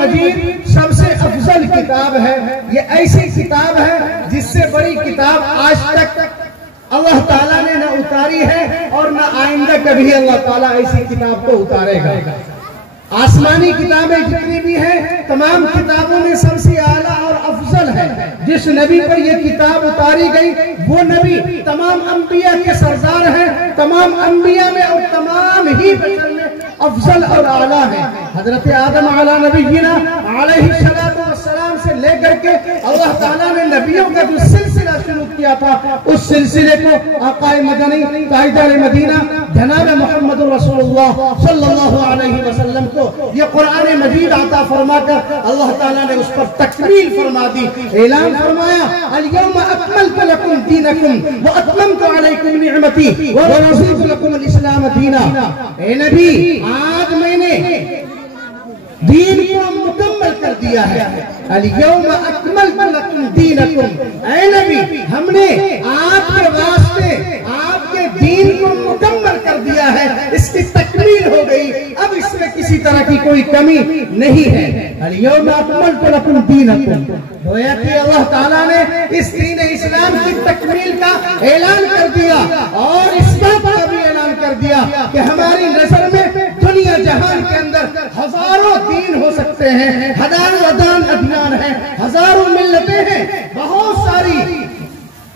مجید سب سے افضل کتاب ہے. یہ ایسی کتاب ہے جس سے بڑی کتاب آج تک اللہ تعالیٰ نے نہ اتاری ہے اور نہ آئندہ کبھی اللہ تعالیٰ ایسی کتاب کو اتارے گا. آسمانی کتابیں جتنی بھی ہیں تمام کتابوں میں سب سے اعلیٰ اور افضل ہے. جس نبی پر یہ کتاب اتاری گئی وہ نبی تمام انبیاء کے سردار ہیں. تمام انبیاء میں اور تمام ہی بشر میں افضل اور اعلیٰ ہے. حضرت آدم علیہ نبینا علیہ السلام سے لے کر کے اللہ تعالیٰ نے نبیوں کا جو سلسلہ شروع کیا تھا اس سلسلے کو آقا مدنی تاجدار مدینہ جناب محمد رسول اللہ صلی اللہ علیہ وسلم کو یہ قرآن مجید عطا فرما کر اللہ تعالیٰ نے اس پر تکمیل فرما دی. اعلان فرمایا اليوم اکملت لکم دینکم واتممت علیکم نعمتی ورضیت لکم الاسلام دینا. اے نبی آج میں نے دین کو مکمل کر دیا ہے. اليوم اکملت لکم دینکم. اے نبی ہم نے آپ کے واسطے آپ کے دین کو مکمل کر دیا ہے. اس کی تکمیل ہو گئی. اب اس میں کسی طرح کی کوئی کمی نہیں ہے. اليوم اکملت لکم دینکم. گویا کہ اللہ تعالیٰ نے اس دین اسلام کی تکمیل کا اعلان کر دیا اور اس بات کا بھی اعلان کر دیا کہ ہماری نظر میں دنیا جہان کے اندر ہزاروں دین ہو سکتے ہیں, ہزاروں ادیان ہیں, ہزاروں ملتیں ہیں, بہت ساری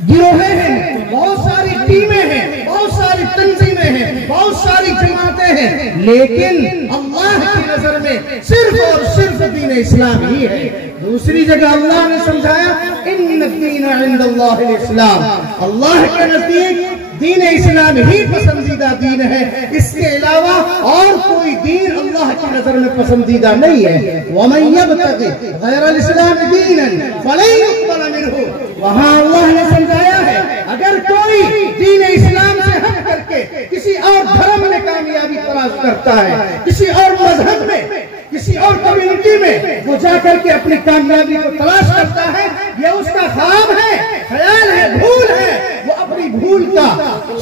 گروہیں ہیں, بہت ساری ٹیمیں ہیں, بہت ساری تنظیمیں ہیں, بہت ساری جماعتیں ہیں, لیکن اللہ کی نظر میں صرف اور صرف دین اسلام ہی ہے. دوسری جگہ اللہ نے سمجھایا ان الدین عند اللہ الاسلام. اللہ کے نزدیک دین اسلام ہی پسندیدہ دین ہے. اس کے علاوہ اور کوئی دین اللہ کی نظر میں پسندیدہ نہیں ہے. وَمَن يَبْتَغِ غَيْرَ الْإِسْلَامِ دِينًا فَلَن يُقْبَلَ مِنْهُ. وہاں اللہ نے سمجھایا ہے اگر کوئی دین اسلام سے ہٹ کر کے کسی اور دھرم میں کامیابی تلاش کرتا ہے, کسی اور مذہب میں, کسی اور کمیونٹی میں وہ جا کر کے اپنی کامیابی کو تلاش کرتا ہے, یہ اس کا خواب ہے, خیال ہے, بھول ہے. وہ اپنی بھول کا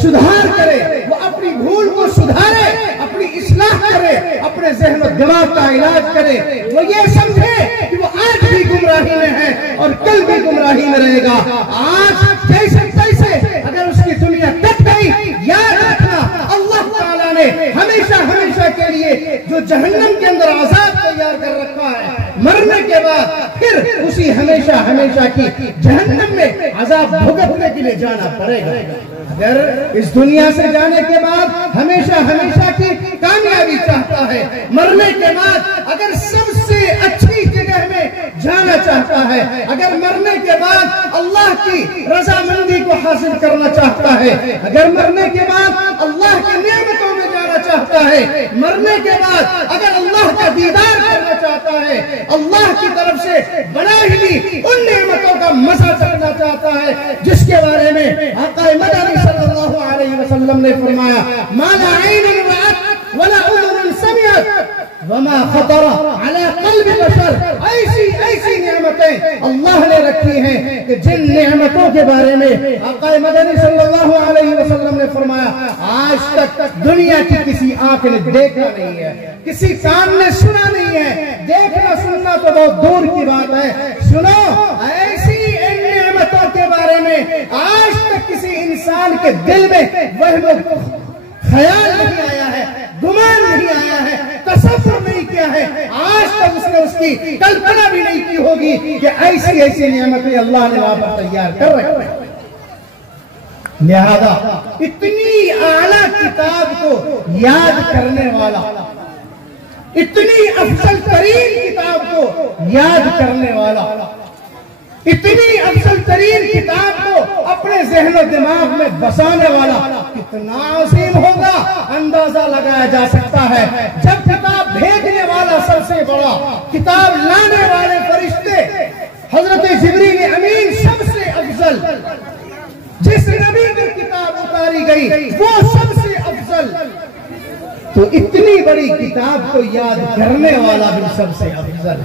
سدھار کرے, وہ اپنی بھول کو سدھارے, اپنی اصلاح کرے, اپنے ذہن و دماغ کا علاج کرے. وہ یہ سمجھے کہ وہ آج بھی گمراہی میں ہے اور کل بھی گمراہی میں رہے گا. آج جیسے تیسے اگر اس کی دنیا کٹ گئی, یاد رکھنا اللہ تعالیٰ نے ہمیشہ ہمیشہ کے لیے جو جہنم کے اندر عذاب تیار کر رکھا ہے, مرنے کے بعد پھر اسی ہمیشہ ہمیشہ کی جہنم میں عذاب بھگتنے کے لیے جانا پڑے گا. اگر اس دنیا سے جانے کے بعد ہمیشہ ہمیشہ کی کامیابی چاہتا ہے, مرنے کے بعد اگر سب سے اچھی جگہ میں جانا چاہتا ہے, اگر مرنے کے بعد اللہ کی رضامندی کو حاصل کرنا چاہتا ہے, اگر مرنے کے بعد اللہ کی نعمتوں میں جانا چاہتا ہے, مرنے کے بعد اگر اللہ کا دیدار کرنا چاہتا ہے, اللہ کی طرف سے بنائی ہوئی ان نعمتوں کا مزہ چکھنا چاہتا ہے جس کے بارے میں آقا مدنی صلی اللہ علیہ وسلم نے فرمایا ما لا عین رأت ولا اذن سمعت وما خطر على قلب بشر. ایسی نعمتیں اللہ نے رکھی ہیں کہ جن نعمتوں کے بارے میں آقا مدنی صلی اللہ علیہ وسلم نے فرمایا آج تک دنیا کی کسی آنکھ نے دیکھا نہیں ہے, کسی کان نے سنا نہیں ہے. دیکھنا سننا تو بہت دور کی بات ہے, سنو ایسی ان نعمتوں کے بارے میں آج تک کسی انسان کے دل میں وہم خیال نہیں آیا ہے, گمان نہیں آیا ہے, تصور نہیں کیا ہے. آج تک اس نے اس کی کلپنا بھی نہیں کی ہوگی کہ ایسی نعمتیں اللہ نے وہاں پر تیار کر رکھی ہیں. لہذا اتنی اعلیٰ کتاب کو یاد کرنے والا, اتنی افضل ترین کتاب کو یاد کرنے والا, اتنی افضل ترین کتاب کو اپنے ذہن و دماغ میں بسانے والا کتنا عظیم ہوگا اندازہ لگایا جا سکتا ہے. جب کتاب بھیجنے والا سب سے بڑا, کتاب لانے والے فرشتے حضرت جبریل امین سب سے افضل, جس نبی پر کتاب اتاری گئی وہ سب سے افضل, تو اتنی بڑی کتاب کو یاد کرنے والا بھی سب سے افضل.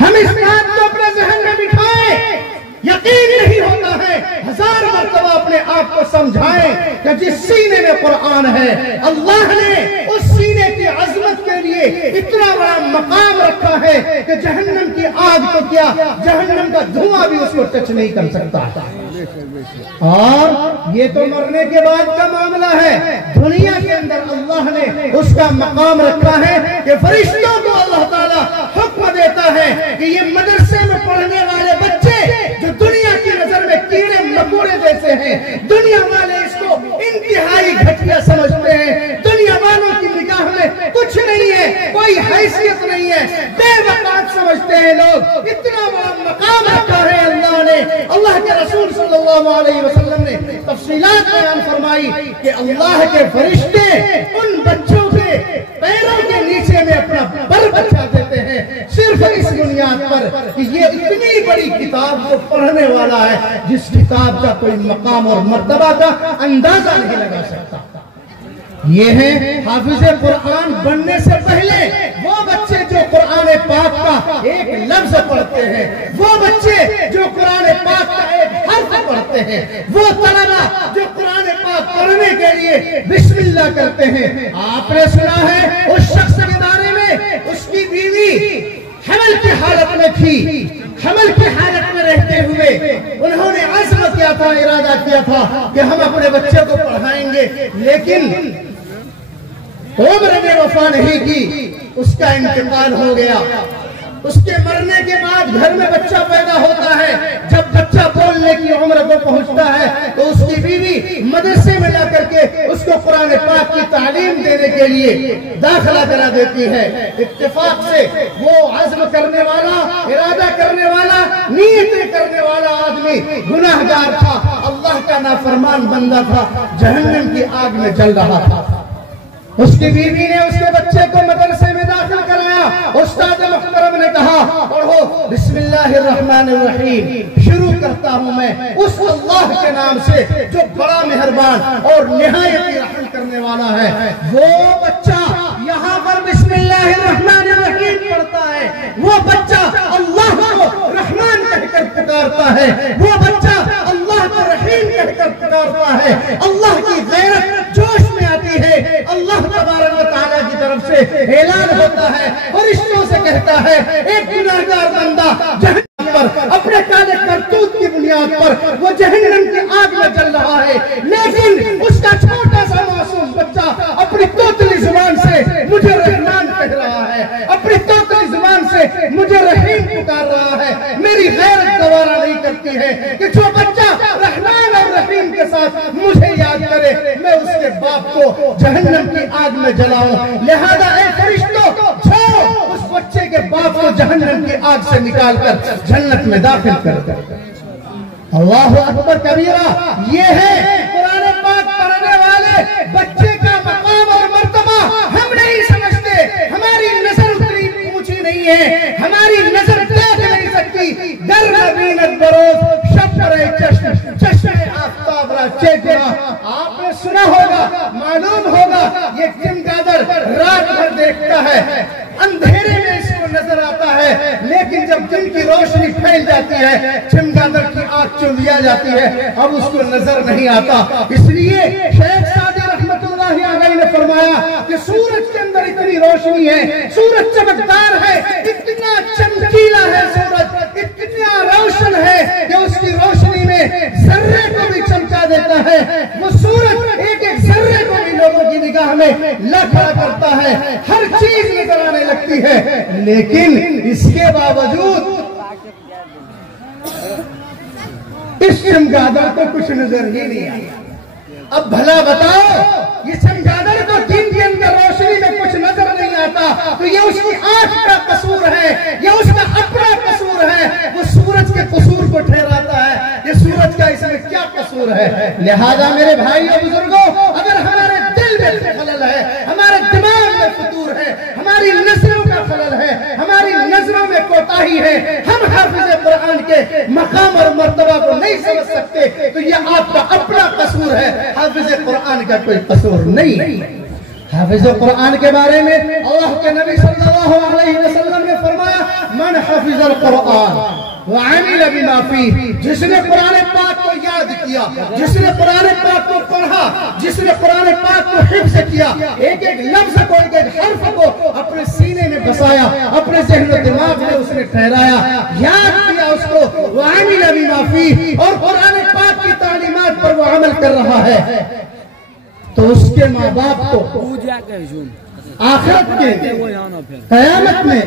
ہم اس بات کو اپنے ذہن میں بٹھائیں یقین نہیں ہوتا ہے، 1000 مرتبہ اپنے آپ کو سمجھائیں کہ جس سینے میں قرآن ہے اللہ نے اس سینے کی عظمت کے لیے اتنا بڑا مقام رکھا ہے کہ جہنم کی آگ تو کیا، جہنم کا دھواں بھی اس کو ٹچ نہیں کر سکتا۔ اور یہ تو مرنے کے بعد کا معاملہ ہے، دنیا کے اندر اللہ نے اس کا مقام رکھا ہے کہ فرشتوں کو اللہ تعالیٰ حکم دیتا ہے کہ یہ مدرسے میں پڑھنے والے بچے جو دنیا کی نظر میں کیڑے مکوڑے جیسے ہیں، دنیا والے اس کو انتہائی گھٹیا سمجھتے ہیں، دنیا والوں کی نگاہ میں کچھ نہیں ہے، کوئی حیثیت نہیں ہے، بے وقت سمجھتے ہیں لوگ، اتنا بڑا مقام رکھا ہے اللہ نے۔ اللہ کے رسول صلی اللہ علیہ وسلم نے تفصیلات بیان فرمائی کہ اللہ کے فرشتے ان بچوں کے پیروں کے نیچے میں اپنا پر بچھا دیتے ہیں، صرف اس بنیاد پر کہ یہ اتنی بڑی کتاب کو پڑھنے والا ہے جس کتاب کا کوئی مقام اور مرتبہ کا اندازہ نہیں لگا سکتا۔ یہ ہے حافظ قرآن بننے سے پہلے وہ بچے جو قرآن پاک کا ایک لفظ پڑھتے ہیں، وہ بچے جو قرآن پاک کا ایک حرف پڑھتے ہیں، وہ طلبہ جو قرآن پاک پڑھنے کے لیے بسم اللہ کرتے ہیں۔ آپ نے سنا ہے اس شخص کے بارے میں، اس کی بیوی حمل کی حالت میں تھی، حمل کی حالت میں رہتے ہوئے انہوں نے عزم کیا تھا، ارادہ کیا تھا کہ ہم اپنے بچے کو پڑھائیں گے، لیکن عمر نے وفا نہیں کی، اس کا انتقال ہو گیا۔ اس کے مرنے کے بعد گھر میں بچہ پیدا ہوتا ہے، جب بچہ بولنے کی عمر کو پہنچتا ہے تو اس کی بیوی مدرسے میں لا کر کے اس کو قرآن پاک کی تعلیم دینے کے لیے داخلہ کرا دیتی ہے۔ اتفاق سے وہ عزم کرنے والا، ارادہ کرنے والا، نیتیں کرنے والا آدمی گناہگار تھا، اللہ کا نافرمان بندہ تھا، جہنم کی آگ میں جل رہا تھا۔ اس کی بیوی نے اس کے بچے کو مدرسے میں داخل کرایا، استاد محترم نے کہا پڑھو بسم اللہ الرحمن الرحیم، شروع کرتا ہوں میں اس اللہ کے نام سے جو بڑا مہربان اور نہایت رحم کرنے والا ہے۔ وہ بچہ یہاں پر بسم اللہ الرحمن الرحیم پڑھتا ہے، وہ بچہ اللہ کو رحمان کہہ کر پکارتا ہے، وہ بچہ اللہ کو رحیم کہہ کر پکارتا ہے، اللہ کی غیرت جوش میں آتی ہے، اللہ تبارک و تعالیٰ کی طرف سے اعلان ہوتا ہے، فرشتوں سے کہتا ہے ایک گناہگار بندہ جہنم پر اپنے کالے کرتوت کی بنیاد پر وہ جہنم کی آگ میں جل رہا ہے، لیکن اس کا چھوٹا سا معصوم بچہ اپنی توتلی زبان سے مجھے رحمان کہہ رہا ہے، اپنی توتلی زبان سے مجھے رحیم پکار رہا ہے۔ میری غیرت گوارا نہیں کرتی ہے کہ جو بچہ رحمان اور رحیم کے ساتھ مجھے یاد کرے، میں اس کے باپ کو جہنم کی آگ میں جلاؤں۔ لہذا اے فرشتوں، جاؤ اس بچے کے باپ کو جہنم کی آگ سے نکال کر جنت میں داخل کر دو۔ اللہ اکبر کبیرہ، یہ ہے قرآن پاک پڑھنے والے بچے کا مقام اور مرتبہ۔ ہم نہیں سمجھتے، ہماری نظر اتنی اونچی نہیں ہے، ہماری نظر دیکھ نہیں سکتی۔ در نبینت بروز شب پر چشم، چشم آفتاب را چیکنا۔ آپ نے سنا ہوگا، معلوم ہوگا، یہ چمگادر رات بھر دیکھتا ہے، اندھیرے میں اس کو نظر آتا ہے، لیکن جب دن کی روشنی پھیل جاتی ہے چمگادر کی آنکھ چن لیا جاتی ہے، اب اس کو نظر نہیں آتا۔ اس لیے شیخ سعدی رحمت اللہ علیہ نے فرمایا کہ سورج کے اندر اتنی روشنی ہے، سورج چمکدار ہے، اتنا چمکیلا ہے سورج، اتنا روشن ہے کہ اس کی روشنی میں ذرے کو بھی چمکا دیتا ہے۔ وہ سورج ایک ایک ذرے کو بھی لوگوں کی نگاہ میں لکھا کرتا ہے، ہر چیز نظر آنے لگتی ہے، لیکن اس کے باوجود اس چمگادر کو کچھ نظر ہی نہیں آیا۔ اب بھلا بتاؤ، یہ چمگادر کو دن کے اندر روشنی میں کچھ نظر نہیں آتا تو یہ اس کی آنکھ کا قصور ہے، یہ اس کا اپنا قصور ہے، وہ سورج کے قصور کو ٹھہراتا ہے، یہ سورج کا اس میں کیا قصور ہے؟ لہذا میرے بھائی اور بزرگوں، اگر ہمارے دل میں خلل ہے، ہمارے دماغ میں فطور ہے، ہماری نظروں کا خلل ہے، ہماری نظروں میں کوتاہی ہے، ہم حافظ قرآن کے مقام اور مرتبہ کو نہیں سمجھ سکتے تو یہ آپ کا اپنا قصور ہے، حافظ قرآن کا کوئی قصور نہیں۔ حافظ قرآن کے بارے میں اللہ کے نبی صلی اللہ علیہ وسلم نے فرمایا من حفظ القرآن وعمل بما فيه، جس نے قرآن پاک کو یاد کیا، جس نے قرآن پاک کو پڑھا، جس نے قرآن پاک کو حفظ کیا، ایک ایک لفظ کو، ایک ایک حرف کو اپنے سینے میں بسایا، اپنے ذہن و دماغ میں اس نے ٹھہرایا، یاد کیا اس کو، وعمل بما فيه، اور قرآن پاک کی تعلیمات پر وہ عمل کر رہا ہے، تو اس کے ماں باپ کو آخرت کے قیامت میں،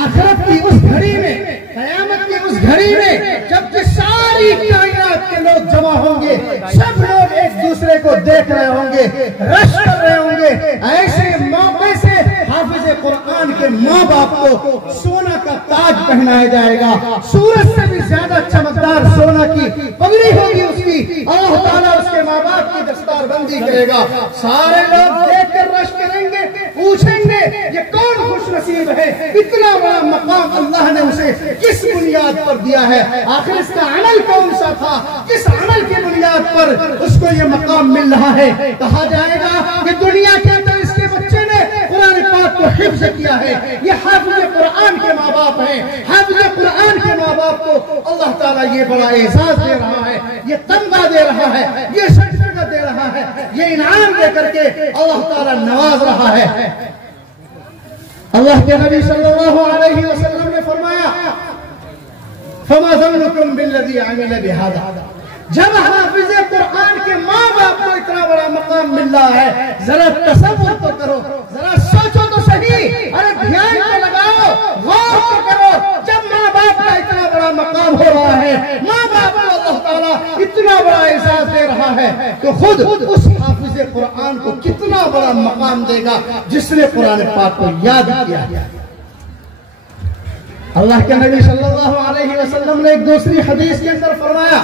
آخرت کی اس گھڑی میں، قیامت کی اس گھڑی میں جب کہ ساری کائنات کے لوگ جمع ہوں گے، سب لوگ ایک دوسرے کو دیکھ رہے ہوں گے، رش کر رہے ہوں گے، ایسے موقع سے حافظ قرآن کے ماں باپ کو سونا کا تاج پہنایا جائے گا، سورج سے بھی زیادہ چمکدار سونا کی پگڑی ہوگی اس کی، اللہ تعالیٰ اس کے ماں باپ کی دستار بندی کرے گا، سارے لوگ دیکھ کر رش کریں گے، پوچھیں گے یہ کون خوش نصیب ہے، اتنا بڑا مقام اللہ نے اسے کس بنیاد پر دیا ہے، آخر اس کا عمل کون سا تھا، کس عمل کی بنیاد پر اس کو یہ مقام مل رہا ہے۔ کہا جائے گا کہ دنیا کے اندر اس کے بچے نے قرآن پاک کو حفظ کیا ہے، یہ حافظ قرآن کے ماں باپ ہیں، حافظ قرآن کے ماں باپ کو اللہ تعالیٰ یہ بڑا اعزاز دے رہا ہے، یہ تمغہ دے رہا ہے، یہ سرٹیفکیٹ دے رہا ہے، یہ انعام دے کر کے اللہ تعالیٰ نواز رہا ہے۔ اللہ کے نبی صلی اللہ علیہ وسلم نے فرمایا فما ظنكم بالذي عمل بهذا، جب حافظ قرآن کے ماں باپ کو اتنا بڑا مقام مل رہا ہے، ذرا تصور تو کرو، ذرا سوچو تو صحیح، ارے دھیان تو لگاؤ، غور تو کرو، جب ماں باپ کا اتنا بڑا مقام ہو رہا ہے، ماں باپ کو اللہ تعالیٰ اتنا بڑا اعزاز دے رہا ہے، تو خود اس حافظ قرآن کو کتنا بڑا مقام دے گا جس نے قرآن پاک کو یاد کیا۔ اللہ کے نبی صلی اللہ علیہ وسلم نے ایک دوسری حدیث کے اندر فرمایا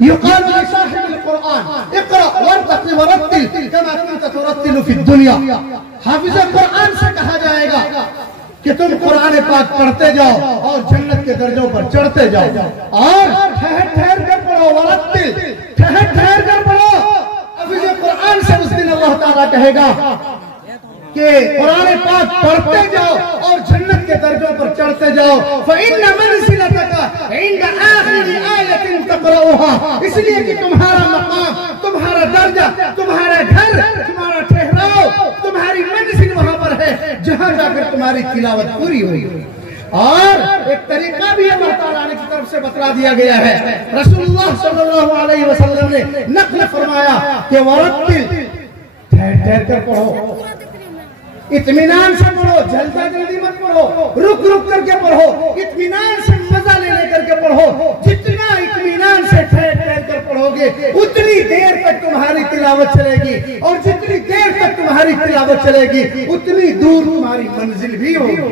يقال لصاحب القرآن اقرأ وارتقي ورتل كما كنت ترتل في الدنيا، حافظ قرآن سے کہا جائے گا کہ تم قرآن پاک پڑھتے جاؤ اور جنت کے درجوں پر چڑھتے جاؤ، اور ٹھہر ٹھہر کر پڑھو، ورتل، ٹھہر ٹھہر کر پڑھو۔ حافظ قرآن سے اس دن اللہ تعالیٰ کہے گا کہ قرآن پاک پڑھتے جاؤ اور جنت کے درجوں پر چڑھتے جاؤ، فَإِنَّ مَنْزِلَتَكَ عِنْدَ آخِرِ آیَةٍ تَقْرَؤُهَا، اس لیے کہ تمہارا مقام، تمہارا درجہ، تمہارا گھر، تمہارا ٹھہراؤ، تمہاری منزل وہاں پر ہے جہاں جا کر تمہاری تلاوت پوری ہوئی۔ اور ایک طریقہ بھی اللہ تعالیٰ کی طرف سے بتلا دیا گیا ہے، رسول اللہ صلی اللہ علیہ وسلم نے نقل فرمایا کہ وَرَتِّلْ، ٹھہر ٹھہر کر پڑھو، اطمینان سے پڑھو، جلدی جلدی مت پڑھو، رک رک کر کے پڑھو، اطمینان سے مزہ لے لے کر کے پڑھو، جتنا اطمینان سے ٹھہر ٹھہر کر پڑھو گے اتنی دیر تک تمہاری تلاوت چلے گی، اور جتنی دیر تک تمہاری تلاوت چلے گی اتنی دور تمہاری منزل بھی ہوگی۔